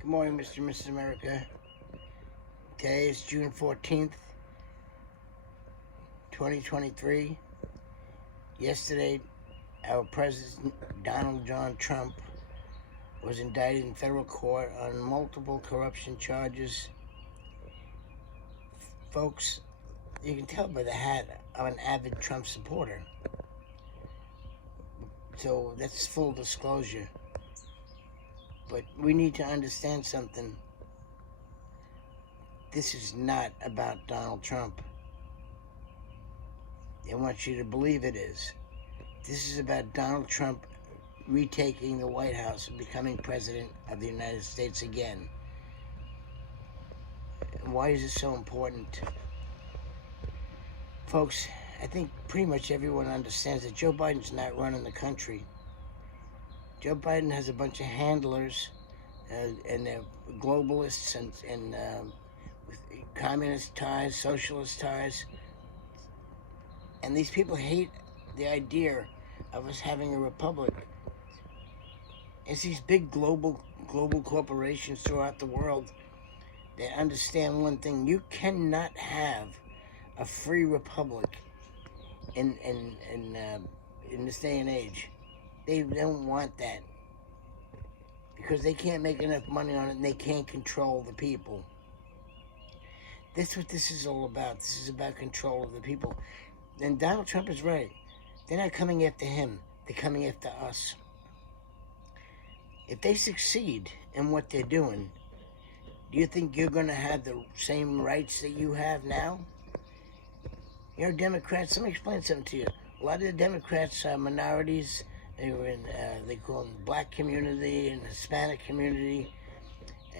Good morning, Mr. and Mrs. America. Today is June 14th, 2023. Yesterday, our President, Donald John Trump, was indicted in federal court on multiple corruption charges. Folks, you can tell by the hat, I'm an avid Trump supporter. So that's full disclosure. But we need to understand something. This is not about Donald Trump. I want you to believe it is. This is about Donald Trump retaking the White House and becoming president of the United States again. And why is it so important? Folks, I think pretty much everyone understands that Joe Biden's not running the country. Joe Biden has a bunch of handlers and they're globalists and with communist ties, socialist ties. And these people hate the idea of us having a republic. It's these big global corporations throughout the world that understand one thing: you cannot have a free republic in this day and age. They don't want that because they can't make enough money on it and they can't control the people. That's what this is all about. This is about control of the people. And Donald Trump is right. They're not coming after him. They're coming after us. If they succeed in what they're doing, do you think you're going to have the same rights that you have now? You know, Democrats, let me explain something to you. A lot of the Democrats are minorities. They were in, they call them the black community and Hispanic community.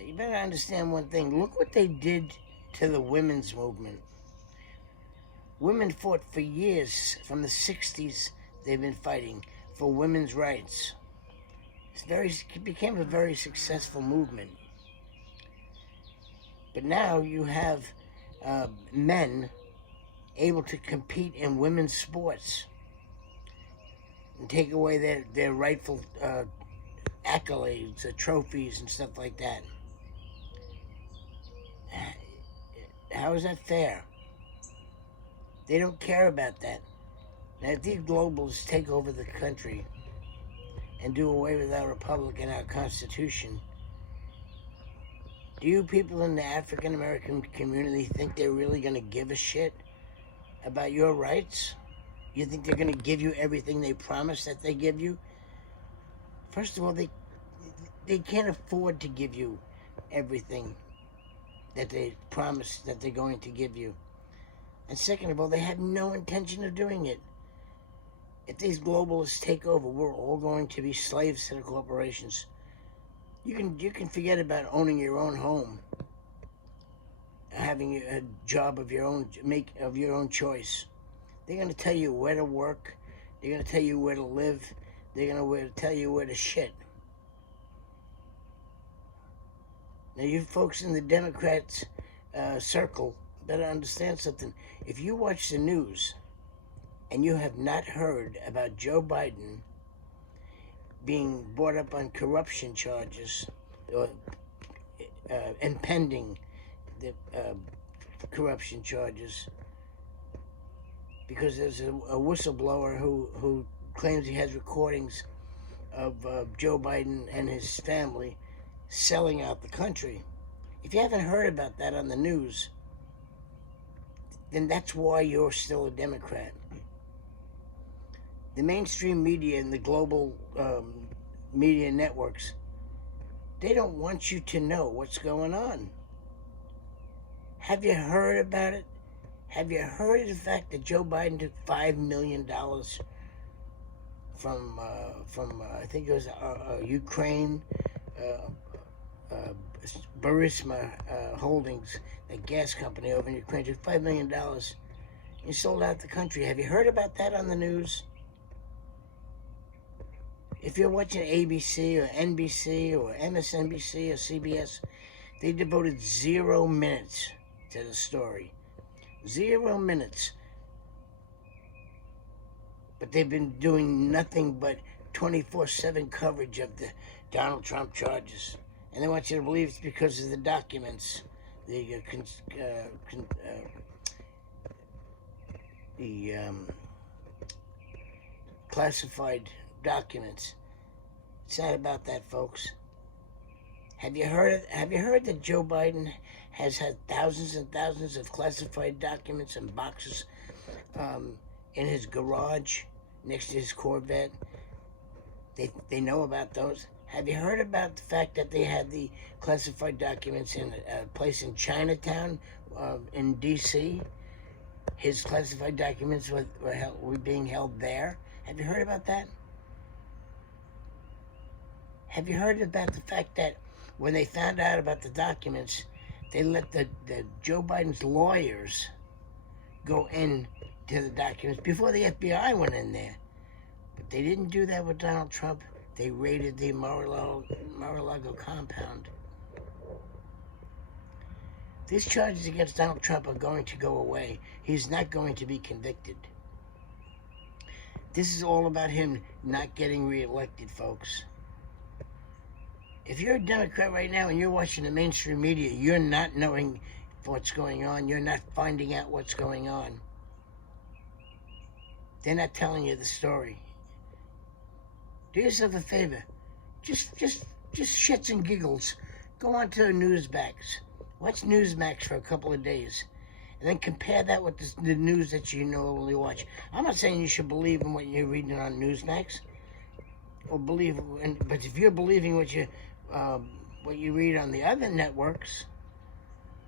You better understand one thing. Look what they did to the women's movement. Women fought for years. From the 60s, they've been fighting for women's rights. It became a very successful movement. But now you have men able to compete in women's sports and take away their rightful accolades, trophies, and stuff like that. How is that fair? They don't care about that. Now, if these globals take over the country and do away with our republic and our constitution, do you people in the African American community think they're really going to give a shit about your rights? You think they're going to give you everything they promise that they give you? First of all, they can't afford to give you everything that they promise that they're going to give you. And second of all, they have no intention of doing it. If these globalists take over, we're all going to be slaves to the corporations. You can forget about owning your own home, having a job of your own choice. They're going to tell you where to work. They're going to tell you where to live. They're going to tell you where to shit. Now, you folks in the Democrats' circle better understand something. If you watch the news and you have not heard about Joe Biden being brought up on corruption charges or impending the corruption charges, because there's a whistleblower who claims he has recordings of Joe Biden and his family selling out the country. If you haven't heard about that on the news, then that's why you're still a Democrat. The mainstream media and the global media networks, they don't want you to know what's going on. Have you heard about it? Have you heard of the fact that Joe Biden took $5 million from I think it was Ukraine, Burisma Holdings, a gas company over in Ukraine, took $5 million and sold out the country. Have you heard about that on the news? If you're watching ABC or NBC or MSNBC or CBS, they devoted 0 minutes to the story. 0 minutes. But they've been doing nothing but 24/7 coverage of the Donald Trump charges. And they want you to believe it's because of the documents, the classified documents. It's not about that, folks. Have you heard that Joe Biden has had thousands and thousands of classified documents and boxes in his garage next to his Corvette? They know about those. Have you heard about the fact that they had the classified documents in a place in Chinatown, in D.C.? His classified documents were being held there. Have you heard about that? Have you heard about the fact that when they found out about the documents, they let the Joe Biden's lawyers go in to the documents before the FBI went in there? But they didn't do that with Donald Trump. They raided the Mar-a-Lago compound. These charges against Donald Trump are going to go away. He's not going to be convicted. This is all about him not getting reelected, folks. If you're a Democrat right now and you're watching the mainstream media, you're not knowing what's going on. You're not finding out what's going on. They're not telling you the story. Do yourself a favor. Just shits and giggles. Go on to Newsmax. Watch Newsmax for a couple of days. And then compare that with the news that you normally watch. I'm not saying you should believe in what you're reading on Newsmax. But if you're believing what you read on the other networks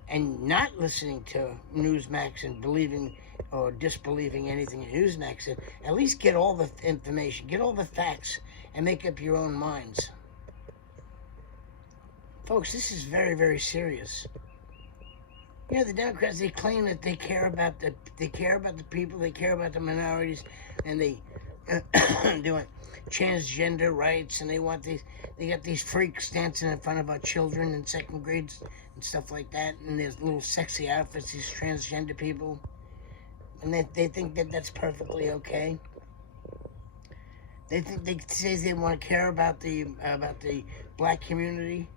and not listening to Newsmax and believing or disbelieving anything in Newsmax said, at least get all the information, get all the facts, and make up your own minds. Folks, this is very, very serious. You know, the Democrats, they claim that they care about the people, they care about the minorities, and they want transgender rights, and they got these freaks dancing in front of our children in second grades and stuff like that, and there's little sexy outfits, these transgender people, and they think that that's perfectly okay. They say they want to care about the black community.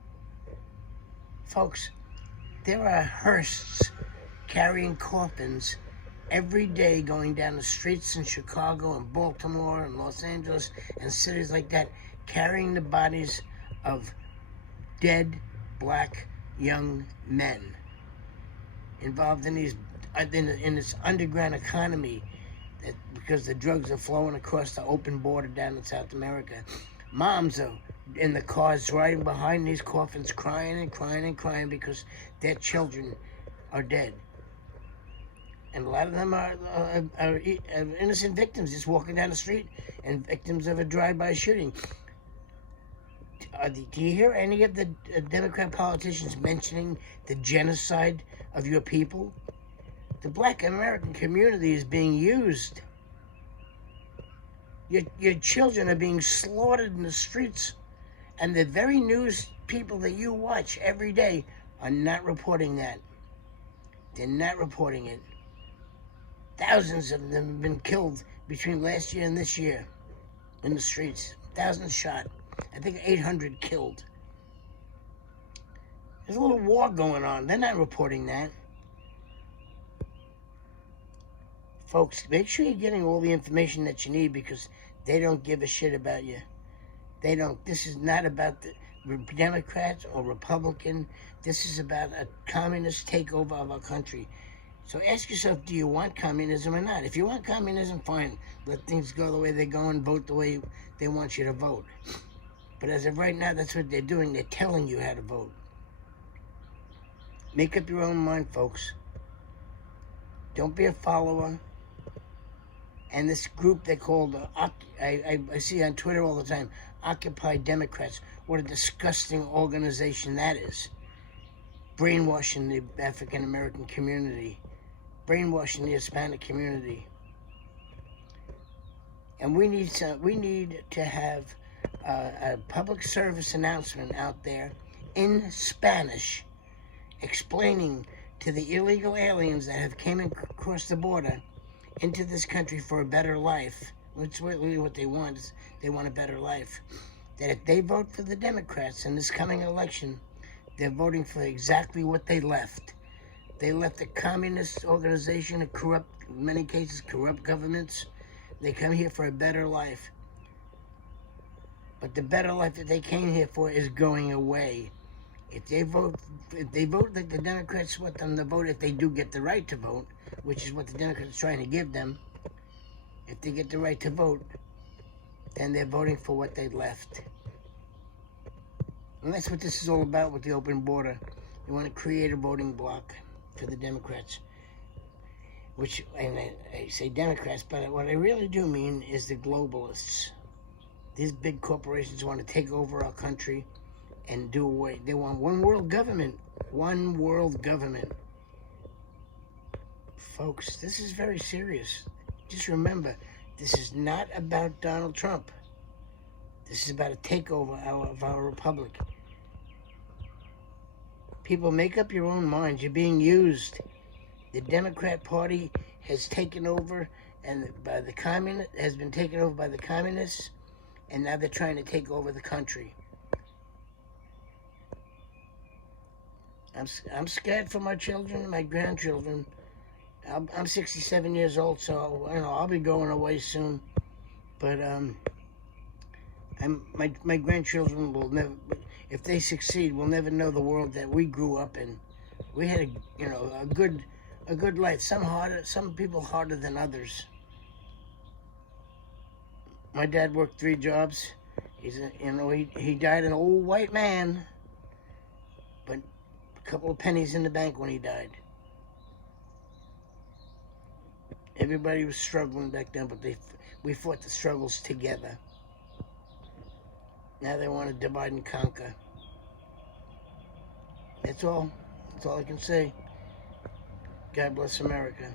Folks, there are hearses carrying coffins every day going down the streets in Chicago and Baltimore and Los Angeles and cities like that, carrying the bodies of dead black young men involved in this underground economy, that because the drugs are flowing across the open border down in South America. Moms are in the cars riding behind these coffins, crying and crying and crying because their children are dead. And a lot of them are innocent victims just walking down the street and victims of a drive-by shooting. Do you hear any of the Democrat politicians mentioning the genocide of your people? The black American community is being used. Your children are being slaughtered in the streets, and the very news people that you watch every day are not reporting that. They're not reporting it. Thousands of them have been killed between last year and this year in the streets. Thousands shot. I think 800 killed. There's a little war going on. They're not reporting that. Folks, make sure you're getting all the information that you need, because they don't give a shit about you. They don't. This is not about the Democrats or Republican. This is about a communist takeover of our country. So ask yourself, do you want communism or not? If you want communism, fine. Let things go the way they go and vote the way they want you to vote. But as of right now, that's what they're doing. They're telling you how to vote. Make up your own mind, folks. Don't be a follower. And this group they called, I see on Twitter all the time, Occupy Democrats. What a disgusting organization that is. Brainwashing the African American community. Brainwashing the Hispanic community. And we need to have a public service announcement out there in Spanish explaining to the illegal aliens that have came across the border into this country for a better life. That's really what they want. They want a better life. That if they vote for the Democrats in this coming election, They're voting for exactly what they left. They left a communist organization, a corrupt, in many cases, corrupt governments. They come here for a better life. But the better life that they came here for is going away. If they vote like the Democrats want them to vote, if they do get the right to vote, which is what the Democrats are trying to give them, if they get the right to vote, then they're voting for what they left. And that's what this is all about with the open border. They want to create a voting bloc for the Democrats. Which, and I say Democrats, but what I really do mean is the globalists. These big corporations want to take over our country and do away. They want one world government. One world government. Folks, this is very serious. Just remember, this is not about Donald Trump. This is about a takeover of our republic. People, make up your own minds. You're being used. The Democrat Party has taken over, and has been taken over by the communists, and now they're trying to take over the country. I'm scared for my children, my grandchildren. I'm 67 years old, so I'll be going away soon. But my grandchildren will never, if they succeed, will never know the world that we grew up in. We had a good life. Some people harder than others. My dad worked 3 jobs. He died an old white man, but a couple of pennies in the bank when he died. Everybody was struggling back then, but we fought the struggles together. Now they want to divide and conquer. That's all. That's all I can say. God bless America.